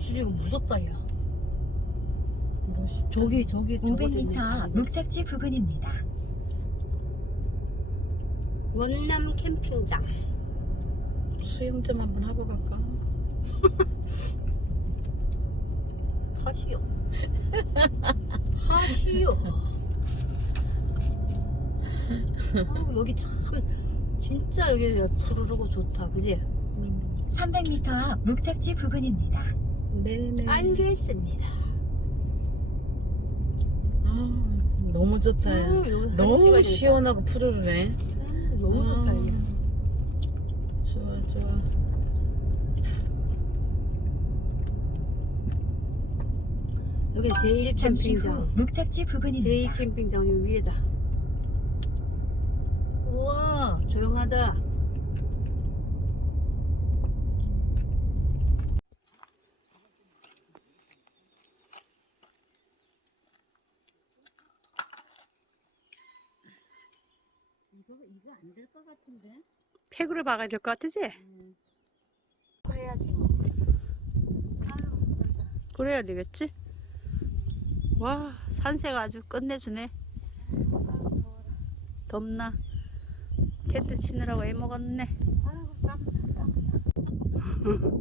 이 저수지가 무섭다 야. 멋있다. 저기 저기 저것도 있네, 500m 다른 거. 목적지 부근입니다. 원남 캠핑장. 수영 좀 한번 하고 갈까? 하시오. 하시오. 아, 여기 참 진짜 여기 푸르르고 좋다, 그지? 음. 300m 앞 목적지 부근입니다. 네네. 알겠습니다. 아, 너무 좋다. 야. 음, 여기 사진 너무 찍어야. 시원하고 푸르르네. 음, 너무 좋다 이게. 아, 좋아 좋아. 여기 제일 잠시 후 캠핑장. 목적지 제일 부근입니다. 캠핑장 요 위에다. 우와 조용하다. 이거 안 될 것 같은데. 팩으로 박아야 될 것 같으지? 해야지 뭐. 그래야 되겠지? 와 산세가 아주 끝내주네. 덥나? 텐트 치느라고 애먹었네. 아이고 땀 땀.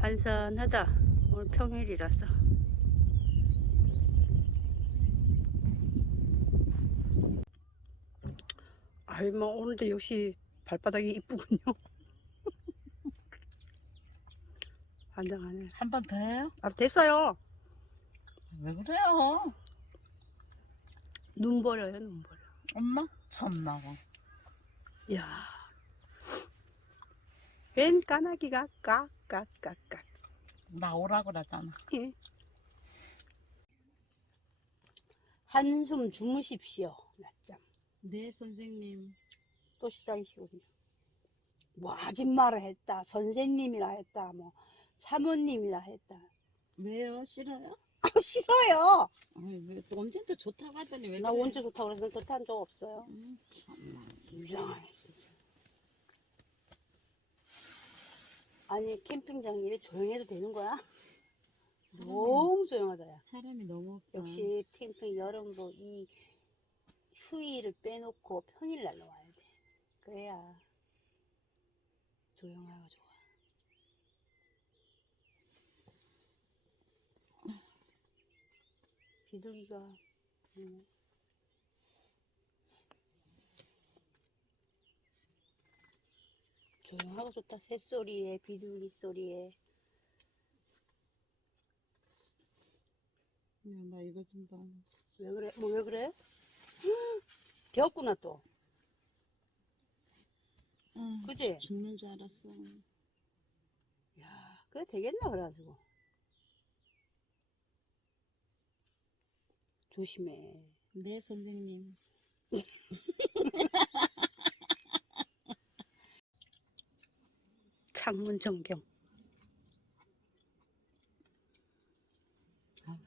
한산하다. 오늘 평일이라서. 아이 뭐 오늘도 역시 발바닥이 이쁘군요. 환장하네. 한 번 더 해요? 아 됐어요. 왜 그래요? 눈 버려요 눈 버려. 엄마? 참나고. 야. 웬 까마귀가 깍깍깍깍. 나오라고 그러잖아. 예. 한숨 주무십시오. 낮잠. 네 선생님. 또 시작이시거든요. 뭐 아줌마라 했다, 선생님이라 했다, 뭐 사모님이라 했다. 왜요? 싫어요? 아, 싫어요. 아니 왜 또 언제부터 좋다고 하더니 왜 나 그래? 원체 좋다고 그래서 좋다는 적 없어요. 음, 참나. 이상해. 아니 캠핑장 일이 조용해도 되는 거야? 사람이, 너무 조용하다 야. 사람이 너무 없다. 역시 캠핑 여름도 이 휴일을 빼놓고 평일날 와야 돼. 그래야 조용하고 좋아. 비둘기가 음. 조용하고 좋다. 새소리에 비둘기 소리에 야, 나 이거 좀 봐. 왜 그래? 뭐 왜 그래? 되었구나 또. 응. 그지? 죽는 줄 알았어. 야, 그래 되겠나 그래가지고. 조심해. 네 선생님. 창문 전경. 아,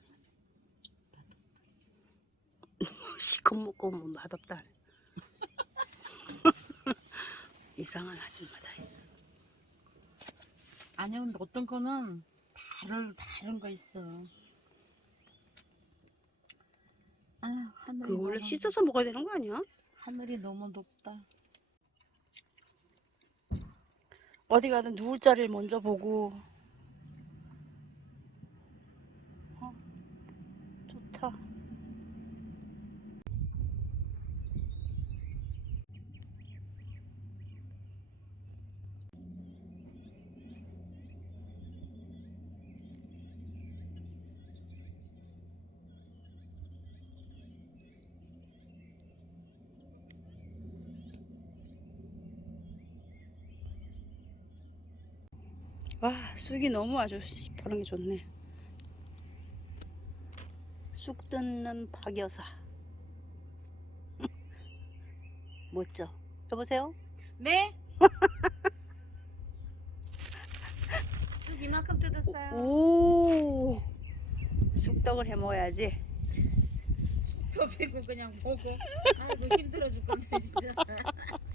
시컷 먹고 뭐 맛없다. 이상한 아줌마다 있어. 아니 근데 어떤 거는 다른 다른 거 있어. 아 하늘이 그 원래 씻어서 먹어야 되는 거 아니야? 하늘이 너무 높다. 어디 가든 누울 자리를 먼저 보고. 어, 좋다. 와, 쑥이 너무 아주 시퍼런 게 좋네. 쑥 뜯는 박여사. 멋져. 여보세요? 네? 쑥 이만큼 뜯었어요. 오, 쑥떡을 해 먹어야지. 더 베고 그냥 보고. 아이고 힘들어 죽겠네 진짜.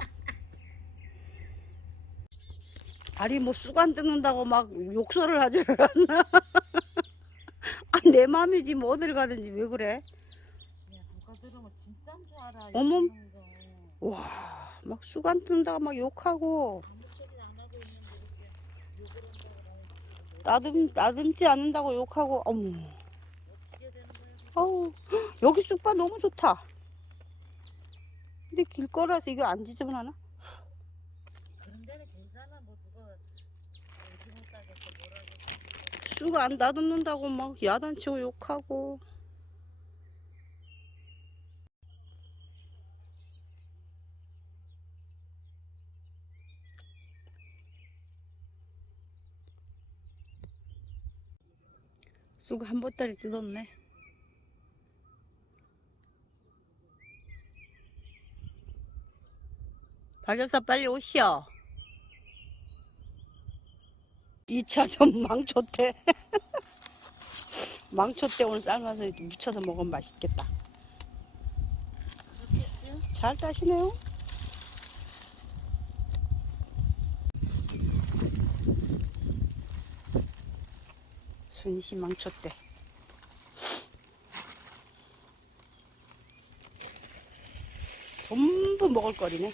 아니 뭐쑥안 뜯는다고 막 욕설을 하지를 않나 아, 내 맘이지 뭐 어딜 가든지 왜 그래 야 누가 들으면 진짜인 줄 알아. 어머. 이러는 거. 와막쑥안 뜯는다고 막 욕하고 아무 소리 안 하고 있는데 이렇게 욕을 한다고 나듬 나듬지 않는다고 욕하고 어머 어떻게 되는 거야? 아우 여기 쑥밭 너무 좋다 근데 길거리라서 이거 안 지저분하나? 그런 데는 괜찮아. 뭐 누가 오징어 싸겠어 쑥안 다듬는다고 막 야단치고 욕하고. 쑥 한 보따리 뜯었네. 박 여사 빨리 오시오 2차 전 망초대. 망초대. 오늘 삶아서 무쳐서 먹으면 맛있겠다? 잘 따시네요. 순시 망초대. 전부 먹을 거리네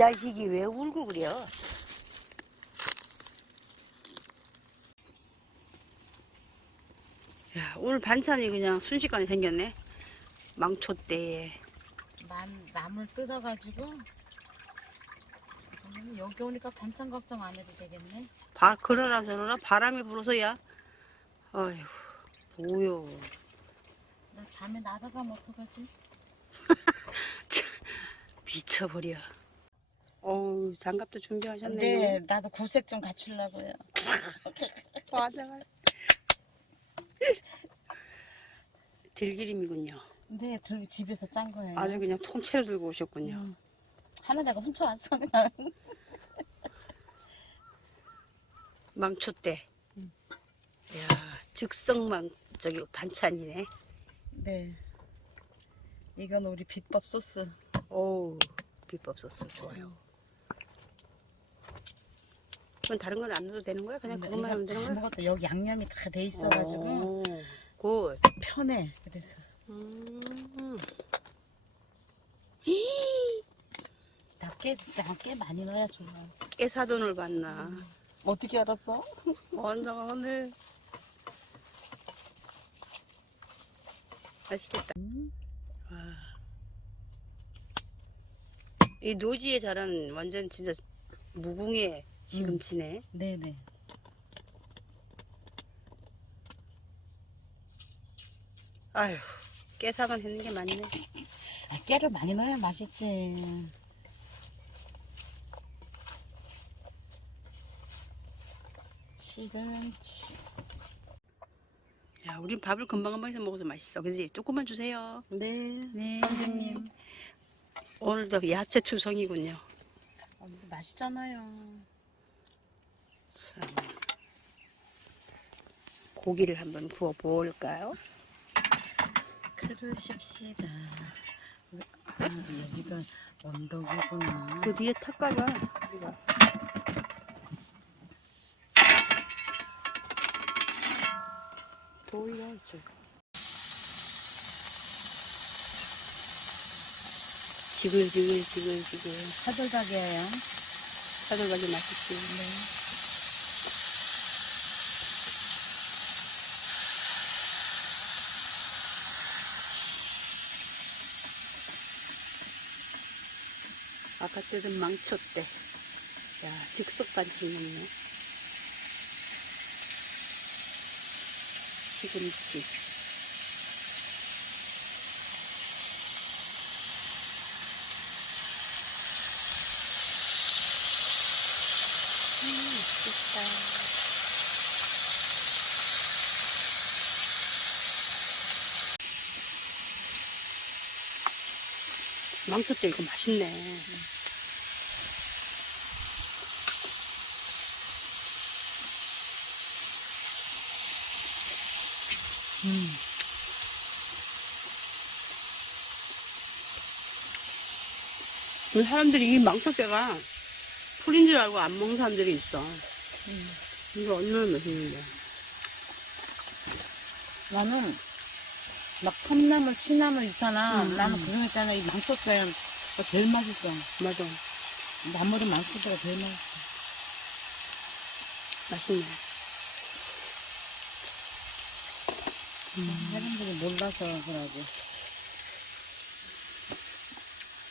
자식이 왜 울고 그래요? 야, 오늘 반찬이 그냥 순식간에 생겼네. 망초대에. 만 나물 뜯어가지고 그러면 여기 오니까 반찬 걱정 안 해도 되겠네. 바, 그러나 저러나 바람이 불어서야. 어휴, 뭐요. 나 밤에 나다가면 어떡하지? 미쳐버려. 어우, 장갑도 준비하셨네. 네, 나도 구색 좀 갖추려고요. 맞아. 들기름이군요. 네, 들고 집에서 짠 거예요. 아주 그냥 통째로 들고 오셨군요. 음. 하나 내가 훔쳐왔어 그냥. 망초대. 음. 이야, 즉석망, 저기 반찬이네. 네. 이건 우리 비법 소스. 어우, 비법 소스 좋아요. 그건 다른 건 안 넣어도 되는 거야? 그냥 그것만 하면 되는 거야? 아무것도 여기 양념이 다 돼 있어가지고 오, 굿. 편해. 그래서 음. 나깨나깨 많이 넣어야 좋아. 깨 사돈을 받나. 어떻게 알았어? 완전 오늘 맛있겠다. 음. 와. 이 노지에 자란 완전 진짜 무궁의 시금치네. 네네. 아휴, 깨사만 했는 게 맞네. 아, 깨를 많이 넣어야 맛있지. 시금치. 야, 우린 밥을 금방 금방 해서 먹어서 맛있어. 그지? 조금만 주세요. 네, 네. 선생님. 오늘도 야채 투성이군요. 어, 이거 맛있잖아요. 참. 고기를 한번 구워 볼까요? 그러십시다. 아, 여기가 언덕이구나. 그 뒤에 탁가가 우리가 도이가 있죠. 지글지글 지글지글 사돌박이에요. 사돌박이 맛있지. 뜯은 망초대. 야, 즉석 반찬 먹네. 시금치. 음, 맛있다. 망초대 이거 맛있네. 그 사람들이 이 망토대가 풀인 줄 알고 안 먹는 사람들이 있어. 이거 얼마나 맛있는데. 나는 막 컵나물, 취나물 있잖아. 음, 나는 음. 그거 있잖아. 이 망토대가 제일 맛있어. 맞아. 나물은 망토대가 제일 맛있어. 맛있네. 사람들이 몰라서 그러지.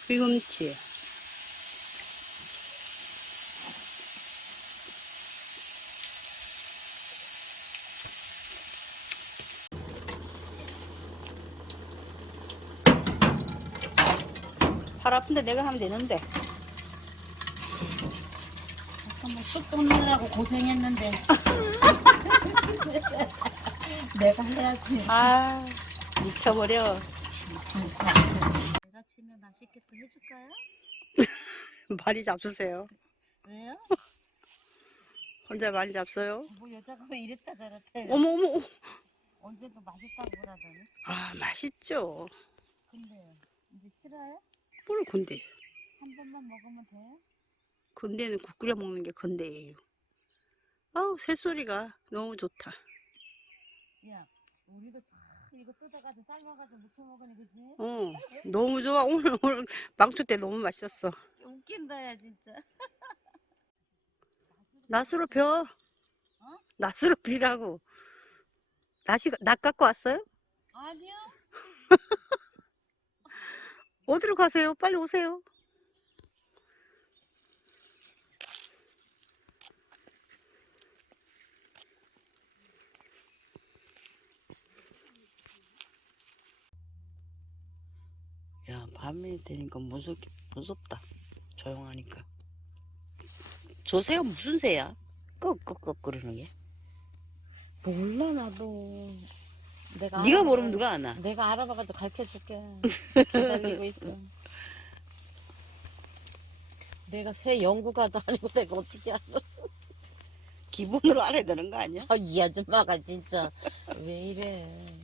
시금치. 팔 아픈데 내가 하면 되는데. 한번 쑥 뜯느라고 고생했는데. 내가 해야지. 아, 미쳐버려. 내가 치면 맛있게 또 해줄까요? 많이 잡수세요. 왜요? 혼자 많이 잡숴요. 뭐 여자가 왜 이랬다 저랬다. 어머, 어머, 어머. 언제도 맛있다고 그러더니. 아, 맛있죠. 근데 이제 싫어요? 뭘 건데. 한 번만 먹으면 돼? 건대는 국 끓여 먹는 게 건대예요. 아우, 새소리가 너무 좋다. 야, 우리도 참 이거 뜯어가지고 삶아가지고 무쳐 먹으니 그지? 어, 너무 좋아. 오늘, 오늘 망초 때 너무 맛있었어. 웃긴다 야 진짜. 낫으로 벼. 어? 낫으로 비라고. 낫이, 낫 갖고 왔어요? 아니요. 어디로 가세요? 빨리 오세요. 야, 밤이 되니까 무섭, 무섭다. 조용하니까. 저 새가 무슨 새야? 꺽꺽꺽 그러는 게? 몰라 나도. 내가 네가 알아봐- 모르면 누가 아나? 내가 알아봐가지고 가르쳐줄게. 기다리고 있어. 내가 새 연구가도 아니고 내가 어떻게 알아? 기본으로 알아야 되는 거 아니야? 아, 이 아줌마가 진짜 왜 이래?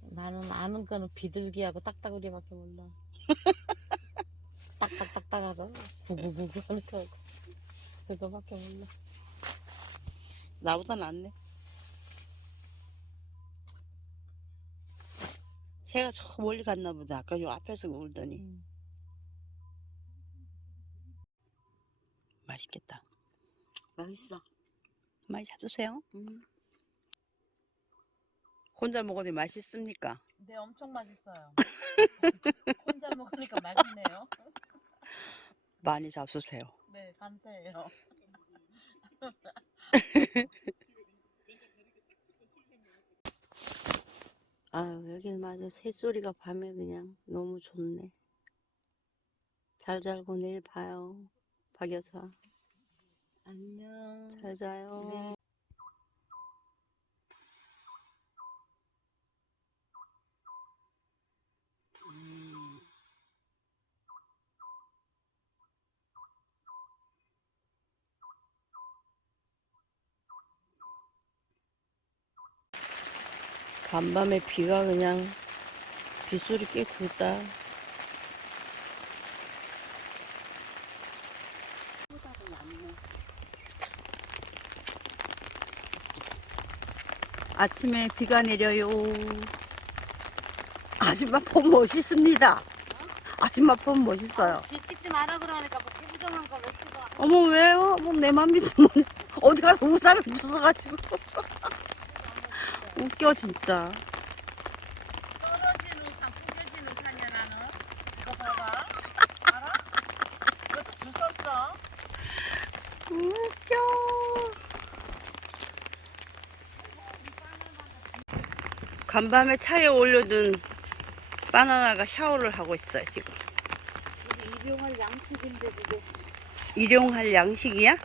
나는 아는 거는 비둘기하고 딱따구리밖에 몰라. 딱딱딱딱하고 구구구구 하는 거 그거밖에 몰라. 나보다 낫네. 새가 저 멀리 갔나 보다. 아까 요 앞에서 울더니. 음. 맛있겠다. 맛있어. 많이 잡수세요. 음. 혼자 먹어도 맛있습니까? 네, 엄청 맛있어요. 혼자 먹으니까 맛있네요. 많이 잡수세요. 네, 감사해요. 아 여기는 맞아. 새소리가 밤에 그냥 너무 좋네. 잘 자고 내일 봐요. 박 여사. 안녕. 잘 자요. 네. 간밤에 비가 그냥 빗소리 꽤 굵다. 아침에 비가 내려요. 아줌마 폼 멋있습니다. 아줌마 폼 멋있어요. 뒤 찍지 마라 그러니까 뭐 피부정한 거왜 찍어? 어머 왜요? 뭐내 맘이지 뭐 어디 가서 우산을 주워가지고 웃겨 진짜. 떨어진 우산, 구겨진 우산이야 나는. 이거 봐봐. 알아? 이것도 주웠어. 웃겨. 간밤에 차에 올려둔 바나나가 샤워를 하고 있어요 지금. 이게 일용할 양식인데 그게. 일용할 양식이야?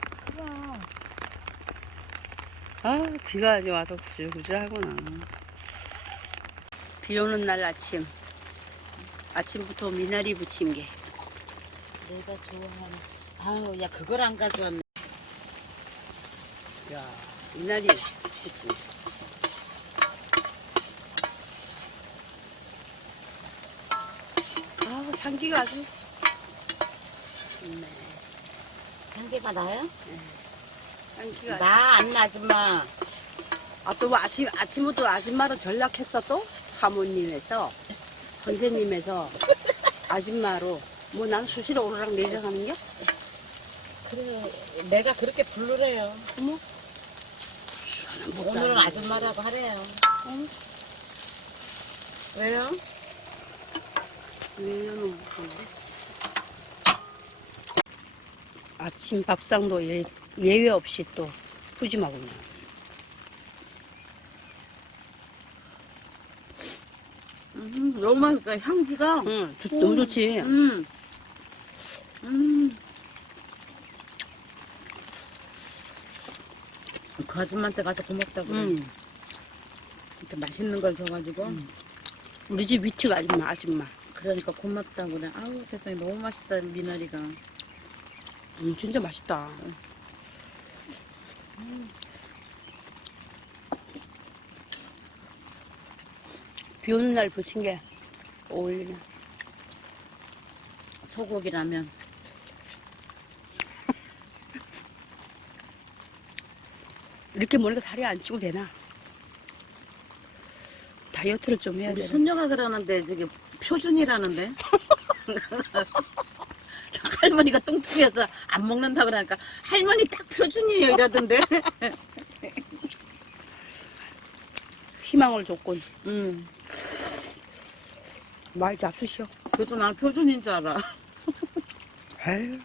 아 비가 아직 와서 구질구질하구나. 비 오는 날 아침. 아침부터 미나리 부침개. 내가 좋아하는. 아유, 야 그걸 안 가져왔네. 야 미나리 부침개. 아 향기가 아주 좋네. 향기가 나요? 향기가 나 안 나, 아줌마. 아, 또 아침, 아침부터 아줌마로 전락했어, 또? 사모님에서, 선생님에서, 아줌마로. 뭐, 난 수시로 오르락 내리락 하는 게? 그래, 내가 그렇게 부르래요. 어머. 오늘은 아줌마라고 하래요. 응? 왜요? 왜냐면, 아침 밥상도 예, 예외 없이 또 푸짐하군요. 음, 너무 맛있다. 향기가. 응, 좋- 너무 좋지. 음. 음. 그 아줌마한테 가서 고맙다고 그래. 응. 이렇게 맛있는 걸 줘가지고. 음. 우리 집 위치가 아줌마, 아줌마. 그러니까 고맙다고 그래. 아우, 세상에 너무 맛있다, 미나리가. 음, 진짜 맛있다. 비 오는 날 부친 게 어울리네. 소고기라면. 이렇게 먹으니까 살이 안 찌고 되나? 다이어트를 좀 해야 우리 돼. 손녀가 그러는데 저기 표준이라는데. 할머니가 뚱뚱해서 안 먹는다 그러니까 할머니 딱 표준이에요 이러던데. 희망을 줬군. 음. 말 잡수시오. 그래서 난 표준인 줄 알아. 에휴.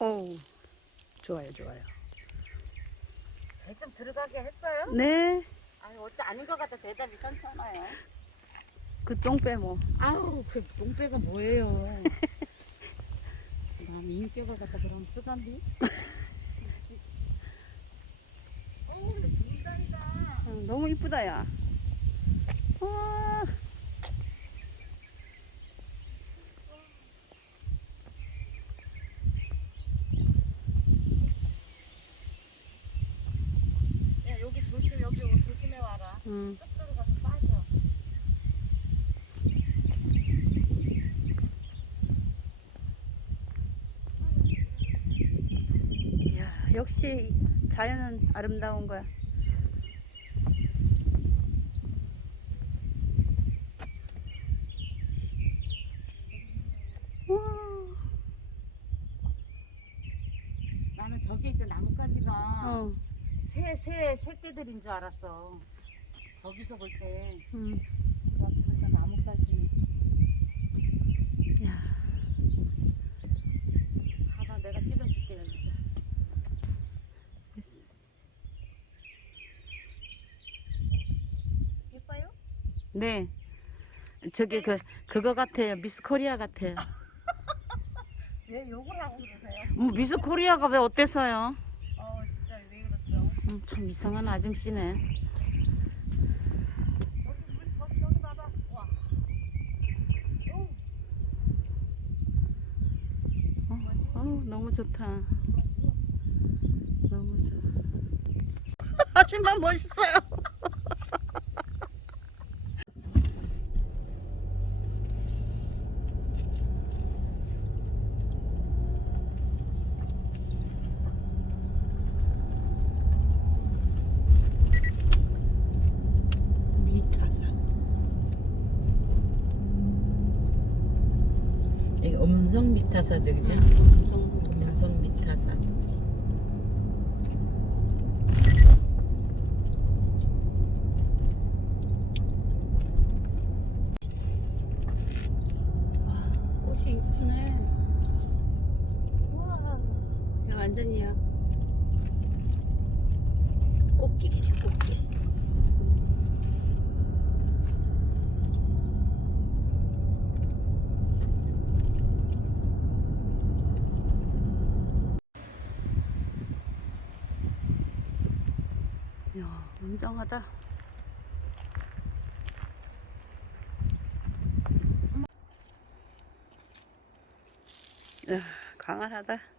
오, 좋아요, 좋아요. 배 좀 들어가게 했어요? 네, 아닌 것 같아 대답이 괜찮아요. 그 똥 빼모. 아우 그 똥배가 뭐예요? 난 인기가 갖다 그럼 쓰던디. 어우. 응, 너무 이쁘다, 야. 와. 야 여기 조심 여기 조심해 와라. 응. 쏙 들어가서 빠져. 이야, 역시 자연은 아름다운 거야. 와, 나는 저기 있는 나뭇가지가 어, 새, 새 새끼들인 줄 알았어. 저기서 볼 때. 응. 그러니까 나뭇가지는. 야, 봐봐, 내가 찍어줄게, 여기서. 예뻐요? 네. 저기 그, 그거 같아요. 미스 코리아 같아요. 왜 욕을 하고 그러세요? 뭐 미스 코리아가 왜 어때서요? 어 진짜 왜 그러죠? 음, 참 이상한 아줌씨네. 여기 여기 여기 봐봐. 와. 어, 어, 너무 좋다. 너무 좋아. 아줌마 멋있어요. 미타산. 여기 음성 그죠? 음성 음성 미타사. 꽃이 이쁘네. 우와. 야, 완전이야. 꽃길이네, 꽃길. 야, 웅장하다. 야, 강할하다.